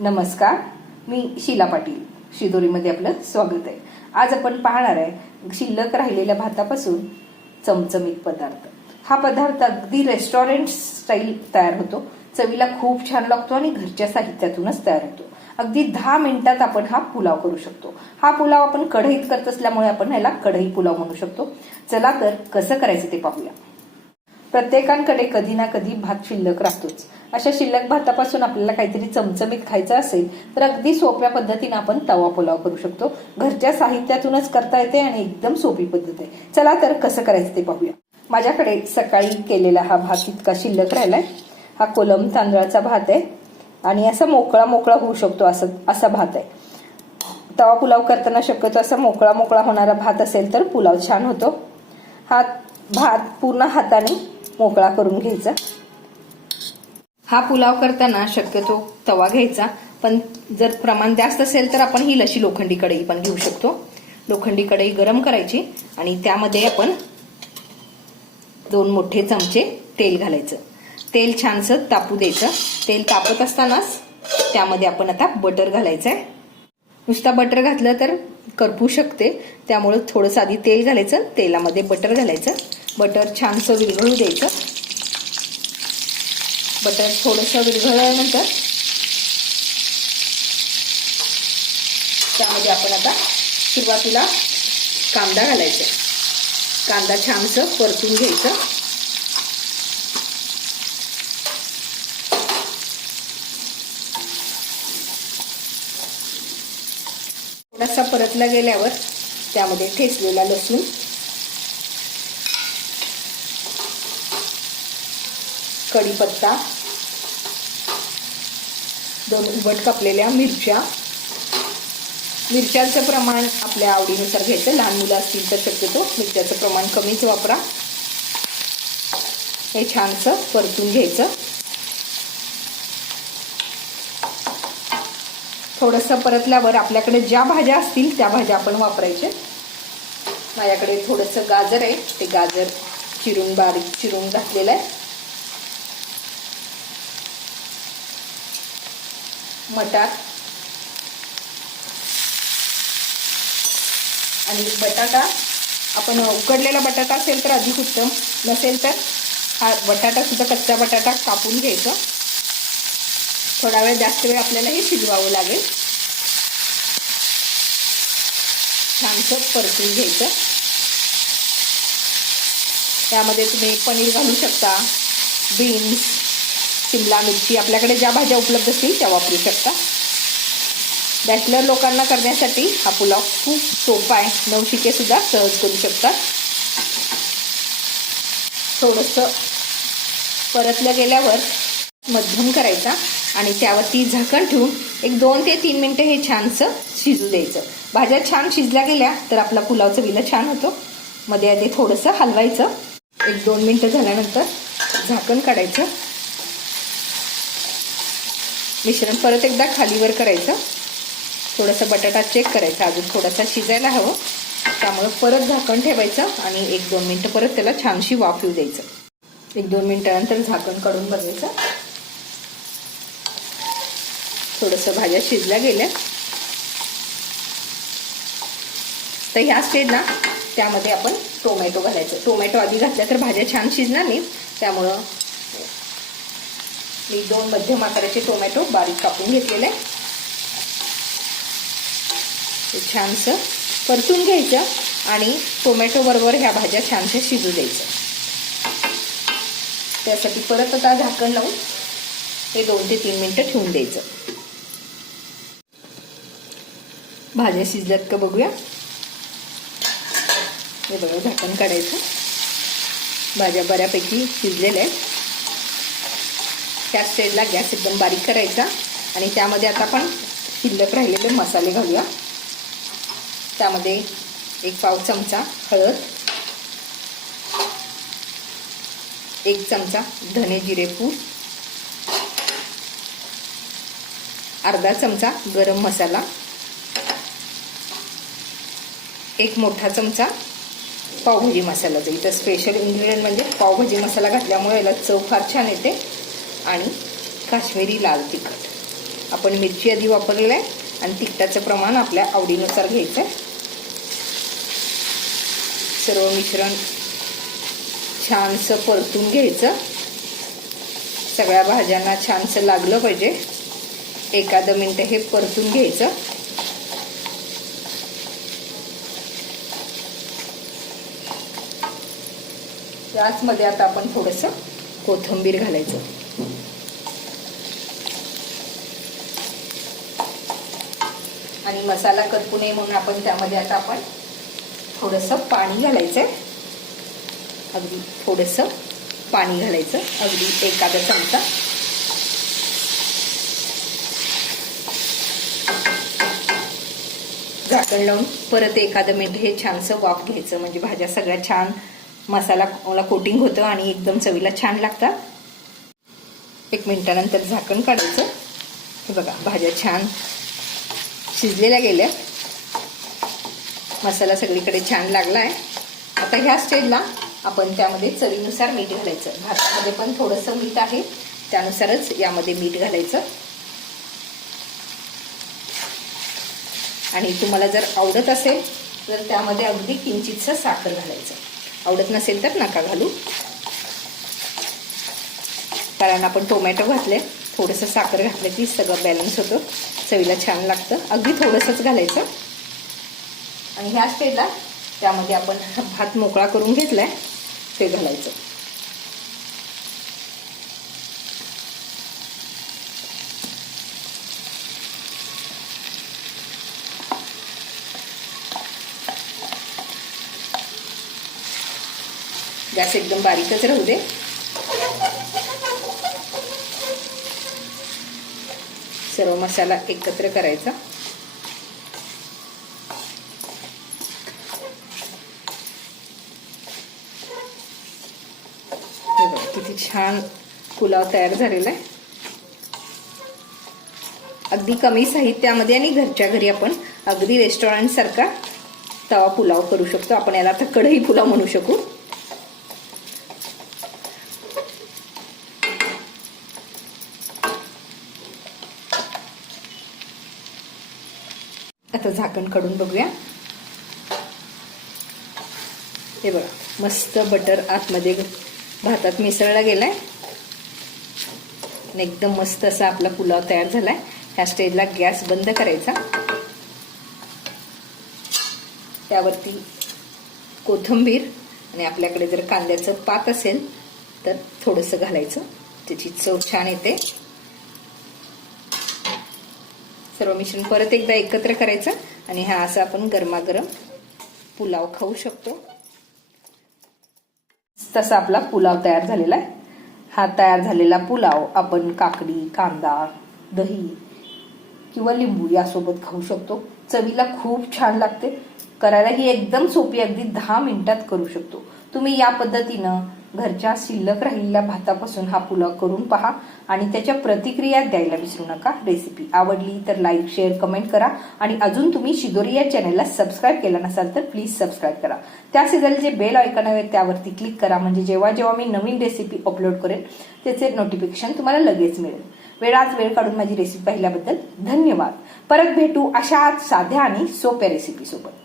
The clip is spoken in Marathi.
नमस्कार, मी शीला पाटील. शिदोरीमध्ये आपलं स्वागत आहे. आज आपण पाहणार आहे शिल्लक राहिलेल्या भातापासून चमचमीत पदार्थ. हा पदार्थ अगदी रेस्टॉरंट स्टाईल तयार होतो. चवीला खूप छान लागतो आणि घरच्या साहित्यातूनच तयार होतो. अगदी 10 मिनिटात आपण हा पुलाव करू शकतो. हा पुलाव आपण कढईत करत असल्यामुळे आपण याला कढई पुलाव म्हणू शकतो. चला तर कसं करायचं ते पाहूया. प्रत्येकाकडे कधी ना कधी भात शिल्लक राहतोच. अशा शिल्लक भातापासून आपल्याला काहीतरी चमचमीत खायचं असेल तर अगदी सोप्या पद्धतीने आपण तवा पुलाव करू शकतो. घरच्या साहित्यातूनच करता येते आणि एकदम सोपी पद्धत आहे. चला तर कसं करायचं ते पाहूया. माझ्याकडे सकाळी केलेला हा भात इतका शिल्लक राहिलाय. हा कोलम तांदळाचा भात आहे आणि असा मोकळा मोकळा होऊ शकतो असा भात आहे. तवा पुलाव करताना शक्यतो असा मोकळा मोकळा होणारा भात असेल तर पुलाव छान होतो. हा भात पूर्ण हाताने मोकळा करून घ्यायचा. हा पुलाव करताना शक्यतो तवा घ्यायचा, पण जर प्रमाण जास्त असेल तर आपण ही लशी लोखंडी कढई पण घेऊ शकतो. लोखंडी कढई गरम करायची आणि त्यामध्ये आपण 2 मोठे चमचे तेल घालायचं. तेल छानसं तापू द्यायचं. तेल तापत असतानाच त्यामध्ये आपण आता बटर घालायचं आहे. नुसता बटर घातलं तर करपू शकते, त्यामुळे थोडंसं आधी तेल घालायचं, तेलामध्ये बटर घालायचं. बटर छानसं विरघळू द्यायचं. बटर थोडंसं विरघळल्यानंतर त्यामध्ये आपण आता सुरुवातीला कांदा घालायचा. कांदा छानसं परतून घ्यायचं. थोडासा परतला गेल्यावर त्यामध्ये ठेचलेला लसूण, कढीपत्ता, 2 उभट कापलेल्या मिरच्या. मिरच्यांचं प्रमाण आपल्या आवडीनुसार घ्यायचं. लहान मुलं असतील तर शक्यतो मिरच्याचं प्रमाण कमीच वापरा. हे छानसं परतून घ्यायचं. थोडंसं परतल्यावर आपल्याकडे ज्या भाज्या असतील त्या भाज्या आपण वापरायच्या. माझ्याकडे थोडंसं गाजर आहे, ते गाजर चिरून बारीक चिरून घातलेलं आहे. मटार आणि बटाटा. आपण उकडलेला बटाटा असेल तर अधिक उत्तम, नसेल तर हा बटाटा सुद्धा कच्चा बटाटा कापून घ्यायचा. थोडा वेळ जास्त वेळ आपल्याला हे शिजवावं लागेल. छानसं परतून घ्यायचं. त्यामध्ये तुम्ही पनीर घालू शकता, बीन्स, शिमला मिरची, आपल्याकडे ज्या भाज्या उपलब्ध असतील त्या वापरू शकता. बॅचलर लोकांना करण्यासाठी हा पुलाव खूप सोपा आहे. नवशिके सुद्धा सहज करू शकतात. थोडंसं परतलं गेल्यावर मध्यम करायचा आणि त्यावरती झाकण ठेवून एक 2 ते 3 मिनिटं हे छानसं शिजू द्यायचं. भाज्या छान शिजल्या गेल्या तर आपला पुलाव चवीला छान होतो. मध्ये आधी थोडंसं हलवायचं. 1-2 मिनिटं झाल्यानंतर झाकण काढायचं. मिश्रण परत एकदा खालीवर करायचं. थोडंसं बटाटा चेक करायचा, अजून थोडासा शिजायला हवं, त्यामुळे परत झाकण ठेवायचं आणि 1-2 मिनिटं परत त्याला छानशी वाफ येऊ द्यायचं. 1-2 मिनिटानंतर झाकण काढून बघायचं. थोडंसं भाज्या शिजल्या गेल्या तर ह्या स्टेजला त्यामध्ये आपण टोमॅटो घालायचं. टोमॅटो आधी घातल्या तर भाज्या छान शिजणार नाहीत, त्यामुळं मी 2 मध्यम आकाराचे टोमॅटो बारीक कापून घेतलेले. छानसं परतून घ्यायचं आणि टोमॅटो बरोबर ह्या भाज्या छानशा शिजू द्यायचं. त्यासाठी परत आता झाकण लावून हे 2 ते 3 मिनिटं ठेवून द्यायचं. भाज्या शिजल्यात का बघूया. हे बघा, झाकण काढायचं. भाज्या बऱ्यापैकी शिजलेल्या आहेत. त्या स्टेजला गॅस एकदम बारीक करायचा आणि त्यामध्ये आता आपण शिल्लक राहिलेले मसाले घालूया. त्यामध्ये 1 पाव चमचा हळद, 1 चमचा धने जिरे पूड, अर्धा चमचा गरम मसाला, 1 मोठा चमचा पावभाजी मसाला. इथं स्पेशल इन्ग्रेडियंट म्हणजे पावभाजी मसाला घातल्यामुळे याला चव फार छान येते. आणि काश्मीरी लाल तिखट आपण मिरची आधी वापरलेली आहे आणि तिखटाचं प्रमाण आपल्या आवडीनुसार घ्यायचं आहे. सर्व मिश्रण छानसं परतून घ्यायचं. सगळ्या भाज्यांना छानसं लागलं पाहिजे. एखादं मिनिट हे परतून घ्यायचं. त्याचमध्ये आता आपण थोडंसं कोथिंबीर घालायचं. आणि मसाला करपू नये म्हणून आपण त्यामध्ये आता आपण थोडंसं पाणी घालायचंय. अगदी थोडंसं पाणी घालायचं, अगदी एखादा चमचा. झाकण लावून परत एखादं मिनिट हे छानसं वाफ घ्यायचं. म्हणजे भाज्या सगळ्या छान मसाला कोटिंग होतं आणि एकदम चवीला छान लागतात. 1 मिनिटानंतर झाकण काढायचं. हे बघा भाज्या छान शिजलेल्या गेल्या. मसाला सगळीकडे छान लागला आहे. आता ह्या स्टेजला आपण त्यामध्ये चवीनुसार मीठ घालायचं. भातामध्ये पण थोडंसं मीठ आहे, त्यानुसारच यामध्ये मीठ घालायचं. आणि तुम्हाला जर आवडत असेल तर त्यामध्ये अगदी किंचितसं साखर घालायचं. आवडत नसेल तर नका घालू, कारण आपण टोमॅटो घातले. थोडंसं साखर घातलं की सगळं बॅलन्स होतं, चवीला छान लागतं. अगदी थोडंसंच घालायचं. आणि ह्या स्टेजला त्यामध्ये आपण भात मोकळा करून घेतलाय ते घालायचं. गॅस एकदम बारीकच राहू दे. सर्व मसाला एकत्र करायचा. किती छान पुलाव तयार झालेला आहे. अगदी कमी साहित्यामध्ये आणि घरच्या घरी आपण अगदी रेस्टॉरंट सारखा तवा पुलाव करू शकतो. आपण याला आता कढई पुलाव म्हणू शकू. आता झाकण काढून बघूया. हे बघा मस्त बटर आतमध्ये भातात मिसळला गेलाय आणि एकदम मस्त असा आपला पुलाव तयार झालाय. ह्या स्टेजला गॅस बंद करायचा. त्यावरती कोथिंबीर आणि आपल्याकडे जर कांद्याचं पात असेल तर थोडंसं घालायचं. त्याची चव छान येते. सर्व मिश्रण परत एकदा एकत्र करायचं आणि हा असा आपण गरमागरम पुलाव खाऊ शकतो. तसा आपला पुलाव तयार झालेला आहे. हा तयार झालेला पुलाव आपण काकडी, कांदा, दही किंवा लिंबू यासोबत खाऊ शकतो. चवीला खूप छान लागते. करायला ही एकदम सोपी, अगदी 10 मिनिटात करू शकतो. तुम्ही या पद्धतीनं घरच्या शिल्लक राहिलेल्या भातापासून हा पुलाव करून पहा आणि त्याच्या प्रतिक्रिया द्यायला विसरू नका. रेसिपी आवडली तर लाईक, शेअर, कमेंट करा. आणि अजून तुम्ही शिदोरी या चॅनलला सबस्क्राईब केला नसाल तर प्लीज सबस्क्राईब करा. त्या शेजारी जे बेल आयकॉन आहे त्यावरती क्लिक करा, म्हणजे जेव्हा जेव्हा मी नवीन रेसिपी अपलोड करेन त्याचे नोटिफिकेशन तुम्हाला लगेच मिळेल. वेळ काढून माझी रेसिपी पाहिल्याबद्दल धन्यवाद. परत भेटू अशाच साध्या आणि सोप्या रेसिपी सोबत.